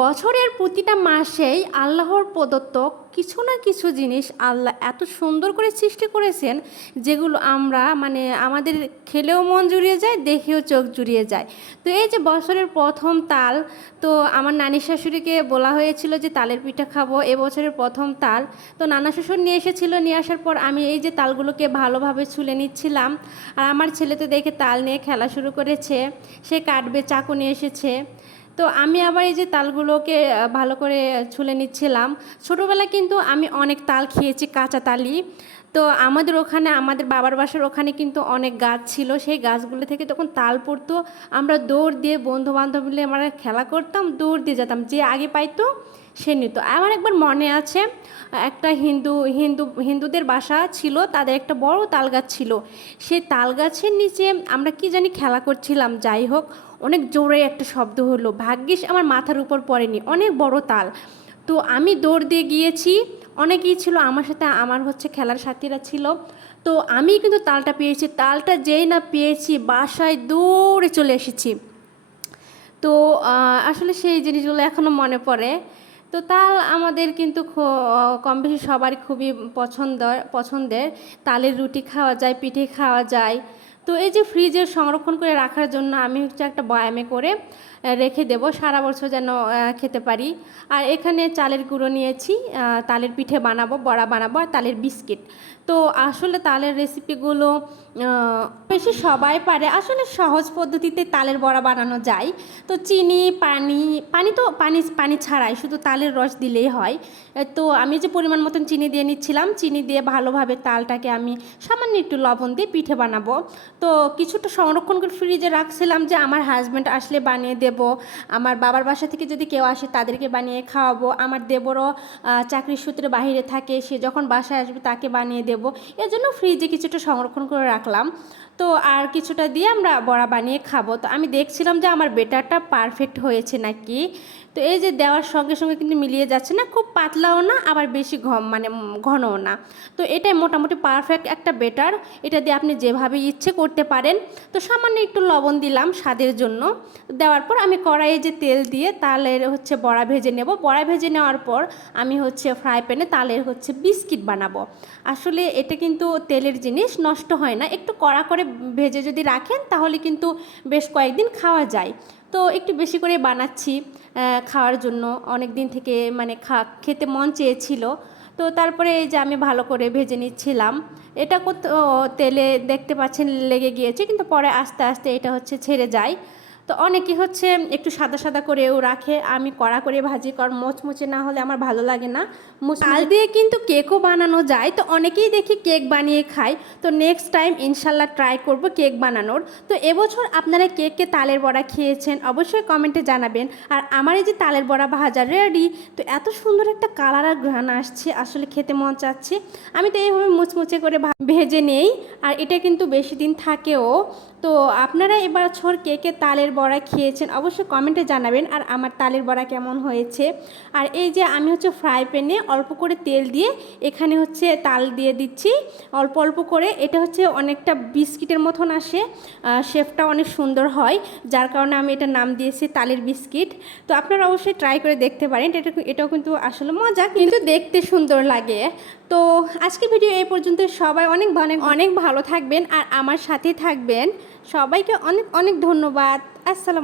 বছরের প্রতিটা মাসেই আল্লাহর প্রদত্ত কিছু না কিছু জিনিস আল্লাহ এত সুন্দর করে সৃষ্টি করেছেন, যেগুলো আমরা আমাদের খেলেও মন জুড়িয়ে যায়, দেখেও চোখ জুড়িয়ে যায়। তো এই যে বছরের প্রথম তাল, তো আমার নানি শাশুড়িকে বলা হয়েছিল যে তালের পিঠা খাবো, এবছরের প্রথম তাল। তো নানা শ্বশুর নিয়ে এসেছিল, নিয়ে আসার পর আমি এই যে তালগুলোকে ভালোভাবে ছুলে নিচ্ছিলাম। আর আমার ছেলে তো দেখে তাল নিয়ে খেলা শুরু করেছে, সে কাটবে, চাকু নিয়ে এসেছে। তো আমি আবার এই যে তালগুলোকে ভালো করে ছুলে নিচ্ছিলাম। ছোটোবেলায় কিন্তু আমি অনেক তাল খেয়েছি, কাঁচা তালই। তো আমাদের ওখানে, আমাদের বাবার বাসার ওখানে কিন্তু অনেক গাছ ছিল, সেই গাছগুলো থেকে তখন তাল পড়তো। আমরা দৌড় দিয়ে, বন্ধু বান্ধব মিলে আমরা খেলা করতাম, দৌড় দিয়ে যেতাম, যে আগে পাইতো সে নিত। আমার একবার মনে আছে, একটা হিন্দুদের বাসা ছিল, তাদের একটা বড় তাল গাছ ছিল। সেই তাল গাছের নিচে আমরা কি জানি খেলা করছিলাম, যাই হোক অনেক জোরে একটা শব্দ হলো, ভাগ্যিস আমার মাথার উপর পড়েনি, অনেক বড় তাল। তো আমি দৌড় দিয়ে গিয়েছি, অনেকেই ছিল আমার সাথে, আমার খেলার সাথীরা ছিল। তো আমি কিন্তু তালটা পেয়েছি, তালটা যেই না পেয়েছি বাসায় দৌড়ে চলে এসেছি। তো আসলে সেই জিনিসগুলো এখনও মনে পড়ে। তো তাল আমাদের কিন্তু কম বেশি সবারই খুবই পছন্দের। তালের রুটি খাওয়া যায়, পিঠে খাওয়া যায়। তো এই যে ফ্রিজে সংরক্ষণ করে রাখার জন্য আমি একটা বয়ামে করে রেখে দেব, সারা বছর যেন খেতে পারি। আর এখানে চালের গুঁড়ো নিয়েছি, তালের পিঠে বানাবো, বড়া বানাবো, আর তালের বিস্কিট। তো আসলে তালের রেসিপিগুলো বেশি সবাই পারে, আসলে সহজ পদ্ধতিতে তালের বড়া বানানো যায়। তো চিনি, পানি ছাড়াই শুধু তালের রস দিলেই হয়। তো আমি যে পরিমাণ মতন চিনি দিয়ে নিচ্ছিলাম, চিনি দিয়ে ভালোভাবে তালটাকে আমি সামান্য একটু লবণ দিয়ে পিঠে বানাবো। তো কিছুটা সংরক্ষণ করে ফ্রিজে রাখছিলাম, যে আমার হাজব্যান্ড আসলে বানিয়ে দেব, আমার বাবার বাসা থেকে যদি কেউ আসে তাদেরকে বানিয়ে খাওয়াবো, আমার দেবরও চাকরির সূত্রে বাইরে থাকে, সে যখন বাসায় আসবে তাকে বানিয়ে দেব। এজন্য ফ্রিজে কিছুটা সংরক্ষণ করে রাখলাম। তো আর কিছুটা দিয়ে আমরা বড়া বানিয়ে খাবো। তো আমি দেখছিলাম যে আমার বেটারটা পারফেক্ট হয়েছে নাকি। তো এই যে দেওয়ার সঙ্গে সঙ্গে কিন্তু মিলিয়ে যাচ্ছে না, খুব পাতলাও না, আবার বেশি ঘনও না। তো এটাই মোটামুটি পারফেক্ট একটা বেটার। এটা দিয়ে আপনি যেভাবে ইচ্ছে করতে পারেন। তো সামান্য একটু লবণ দিলাম স্বাদের জন্য। দেওয়ার পর আমি কড়াইয়ে যে তেল দিয়ে তালের বড়া ভেজে নেব। বড়া ভেজে নেওয়ার পর আমি ফ্রাই প্যানে তালের বিস্কিট বানাবো। আসলে এটা কিন্তু তেলের জিনিস, নষ্ট হয় না, একটু কড়া করে ভেজে যদি রাখেন তাহলে কিন্তু বেশ কয়েকদিন খাওয়া যায়। তো একটু বেশি করে বানাচ্ছি খাওয়ার জন্য, অনেক দিন থেকে খেতে মন চেয়েছিল। তো তারপরে এই যে আমি ভালো করে ভেজে নিচ্ছিলাম। এটা তেলে দেখতে পাচ্ছেন লেগে গিয়েছে, কিন্তু পরে আস্তে আস্তে এটা ছেড়ে যায়। তো অনেকে একটু সাদা সাদা করেও রাখে, আমি কড়া করে ভাজি, কারণ মোচমোচে না হলে আমার ভালো লাগে না। তাল দিয়ে কিন্তু কেকও বানানো যায়, তো অনেকেই দেখি কেক বানিয়ে খায়। তো নেক্সট টাইম ইনশাল্লাহ ট্রাই করব কেক বানানোর। তো এবছর আপনারা কে তালের বড়া খেয়েছেন অবশ্যই কমেন্টে জানাবেন। আর আমার এই যে তালের বড়া ভাজা রেডি। তো এত সুন্দর একটা কালার আর ঘ্রাণ আসছে, আসলে খেতে মন চাচ্ছে। আমি তো এইভাবে মুচমুচে করে ভেজে নেই, আর এটা কিন্তু বেশি দিন থাকেও। তো আপনারা এবছর কে তালের বড়া খেয়েছেন অবশ্যই কমেন্টে জানাবেন, আর আমার তালের বড়া কেমন হয়েছে। আর এই যে আমি ফ্রাই প্যানে অল্প করে তেল দিয়ে এখানে তাল দিয়ে দিচ্ছি অল্প অল্প করে। এটা অনেকটা বিস্কিটের মতন আসে, শেপটা অনেক সুন্দর হয়, যার কারণে আমি এটা নাম দিয়েছি তালের বিস্কিট। তো আপনারা অবশ্যই ট্রাই করে দেখতে পারেন, এটাও কিন্তু আসলে মজা, কিন্তু দেখতে সুন্দর লাগে। তো আজকে ভিডিও এই পর্যন্ত। সবাই অনেক অনেক ভালো থাকবেন আর আমার সাথে থাকবেন। সবাইকে অনেক অনেক ধন্যবাদ। আসসালাম।